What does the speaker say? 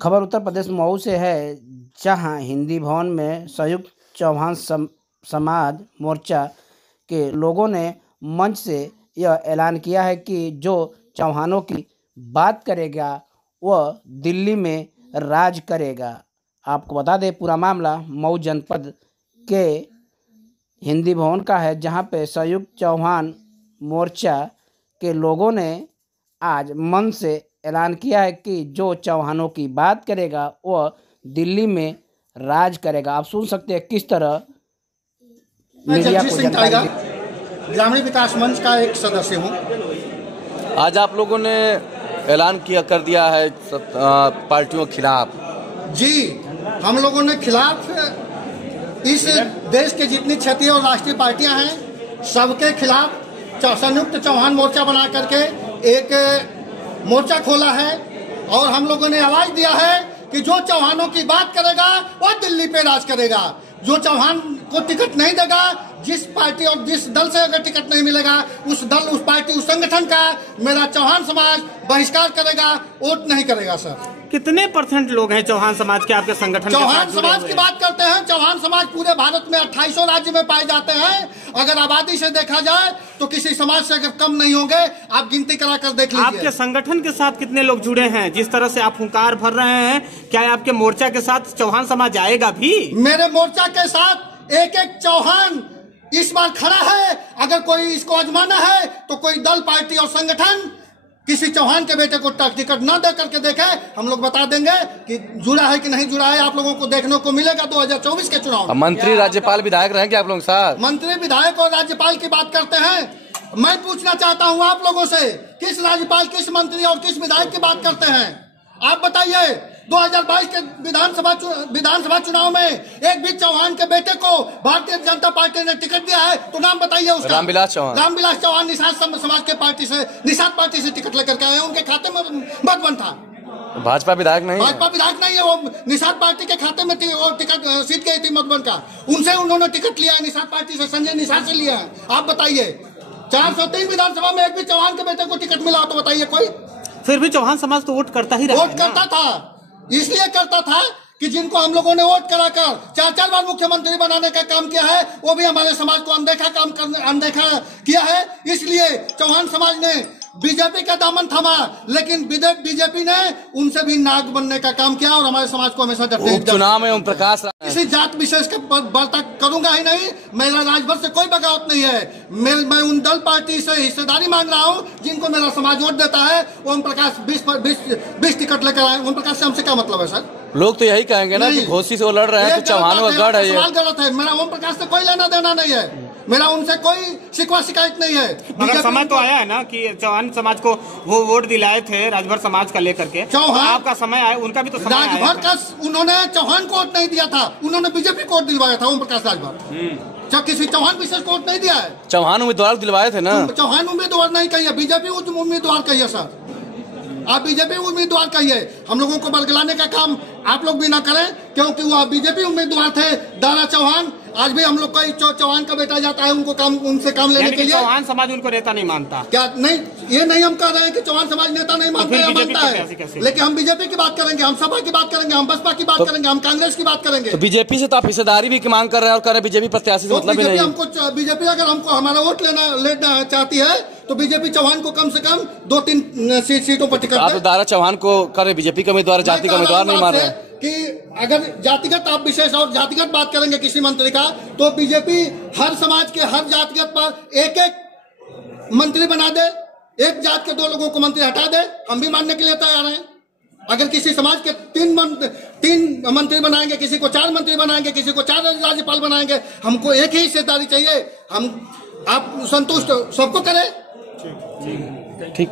खबर उत्तर प्रदेश मऊ से है, जहां हिंदी भवन में संयुक्त चौहान समाज मोर्चा के लोगों ने मंच से यह ऐलान किया है कि जो चौहानों की बात करेगा वह दिल्ली में राज करेगा। आपको बता दें, पूरा मामला मऊ जनपद के हिंदी भवन का है, जहां पे संयुक्त चौहान मोर्चा के लोगों ने आज मंच से ऐलान किया है कि जो चौहानों की बात करेगा वह दिल्ली में राज करेगा। आप सुन सकते हैं किस तरह मीडिया को जानकारी। ग्रामीण विकास मंच का एक सदस्य हूँ। आज आप लोगों ने ऐलान कर दिया है पार्टियों के खिलाफ। जी, हम लोगों ने खिलाफ इस देश के जितनी क्षेत्रीय और राष्ट्रीय पार्टियां हैं सबके खिलाफ संयुक्त चौहान मोर्चा बना करके एक मोर्चा खोला है और हम लोगों ने आवाज दिया है कि जो चौहानों की बात करेगा वह दिल्ली पे राज करेगा। जो चौहान को टिकट नहीं देगा, जिस पार्टी और जिस दल से अगर टिकट नहीं मिलेगा, उस दल, उस पार्टी, उस संगठन का मेरा चौहान समाज बहिष्कार करेगा, वोट नहीं करेगा। सर, कितने % लोग हैं चौहान समाज के आपके संगठन? चौहान समाज की बात करते हैं। चौहान समाज पूरे भारत में 28 राज्य में पाए जाते हैं। अगर आबादी से देखा जाए तो किसी समाज से अगर कम नहीं होंगे। आप गिनती करा कर देख लीजिए। आपके संगठन के साथ कितने लोग जुड़े हैं? जिस तरह से आप हुंकार भर रहे हैं, क्या आपके मोर्चा के साथ चौहान समाज आएगा भी? मेरे मोर्चा के साथ एक एक चौहान इस बार खड़ा है। अगर कोई इसको आजमाना है तो कोई दल, पार्टी और संगठन किसी चौहान के बेटे को टिकट न दे करके देखे, हम लोग बता देंगे कि जुड़ा है कि नहीं जुड़ा है। आप लोगों को देखने को मिलेगा 2024 के चुनाव में। मंत्री, राज्यपाल, विधायक रहेंगे आप लोग साथ? मंत्री, विधायक और राज्यपाल की बात करते हैं। मैं पूछना चाहता हूं आप लोगों से, किस राज्यपाल, किस मंत्री और किस विधायक की बात करते हैं? आप बताइए। 2022 के विधानसभा चुनाव में एक भी चौहान के बेटे को भारतीय जनता पार्टी ने टिकट दिया है तो नाम बताइए उसका। रामविलास चौहान निषाद समाज के पार्टी से, निषाद पार्टी से टिकट लेकर के आए। उनके खाते में मधुबन था। भाजपा विधायक नहीं है, वो निषाद पार्टी के खाते में टिकट सीट गई थी मधुबन का। उनसे उन्होंने टिकट लिया है, निषाद पार्टी से, संजय निषाद से लिया है। आप बताइए, 403 विधानसभा में एक भी चौहान के बेटे को टिकट मिला तो बताइए कोई? फिर भी चौहान समाज तो वोट करता ही रहा। वोट करता था, इसलिए करता था कि जिनको हम लोगों ने वोट कराकर 4 बार मुख्यमंत्री बनाने का काम किया है, वो भी हमारे समाज को अनदेखा किया है। इसलिए चौहान समाज ने बीजेपी का दामन थामा, लेकिन बीजेपी ने उनसे भी नाग बनने का काम किया और हमारे समाज को हमेशा चुनाव में ओम प्रकाश किसी जात विशेष का बर्ता करूंगा ही नहीं। मेरा राजभर से कोई बगावत नहीं है। मैं उन दल, पार्टी से हिस्सेदारी मांग रहा हूं जिनको मेरा समाज वोट देता है। ओम प्रकाश 20 टिकट लेकर आए। ओम प्रकाश से हमसे क्या मतलब है? सर, लोग तो यही कहेंगे ना कि घोसी से वो लड़ रहे हैं तो चौहानों का गढ़ है। ये सवाल गलत है। मेरा ओम प्रकाश से कोई लेना देना नहीं है। मेरा उनसे कोई शिकवा शिकायत नहीं है। मगर समय तो आया है ना कि चौहान समाज को वो वोट दिलाए थे राजभर समाज का लेकर के। चौहान, आपका समय आया, उनका भी तो समय आया। राजभर का उन्होंने चौहान को वोट नहीं दिया था, उन्होंने बीजेपी को वोट दिलवाया था। ओम प्रकाश राजभर किसी चौहान विशेष को वोट नहीं दिया है। चौहान उम्मीदवार दिलवाए थे ना। चौहान उम्मीदवार नहीं कहिए, बीजेपी उम्मीदवार कहिए। सर, आप बीजेपी उम्मीदवार कहिए। हम लोगों को बरगलाने का काम आप लोग भी ना करें, क्योंकि वो बीजेपी उम्मीदवार थे। दारा चौहान, आज भी हम लोग का चौहान का बेटा जाता है उनसे काम लेने के लिए। चौहान समाज उनको नेता नहीं मानता क्या? नहीं, ये नहीं हम कह रहे हैं कि चौहान समाज नेता नहीं मानता है, मानता है। लेकिन हम बीजेपी की बात करेंगे, हम सपा की बात करेंगे, हम बसपा की बात करेंगे, हम कांग्रेस की बात करेंगे। तो बीजेपी से तो आप हिस्सेदारी भी मांग कर रहे हैं और कह रहे हैं बीजेपी प्रत्याशी से मतलब नहीं। हमको बीजेपी अगर हमको हमारा वोट लेना चाहती है तो बीजेपी चौहान को कम से कम 2-3 सीटों पर टिकट। आप दारा चौहान को करे बीजेपी का उम्मीदवार, जाति का उम्मीदवार नहीं मान रहे कि अगर जातिगत आप विशेष और जातिगत बात करेंगे किसी मंत्री का, तो बीजेपी हर समाज के हर जातिगत पर एक मंत्री बना दे। एक जात के 2 लोगों को मंत्री हटा दे, हम भी मानने के लिए तैयार हैं। अगर किसी समाज के 3 मंत्री बनाएंगे, किसी को 4 मंत्री बनाएंगे, किसी को 4 राज्यपाल बनाएंगे, हमको एक ही हिस्सेदारी चाहिए। आप संतुष्ट सबको करें। ठीक।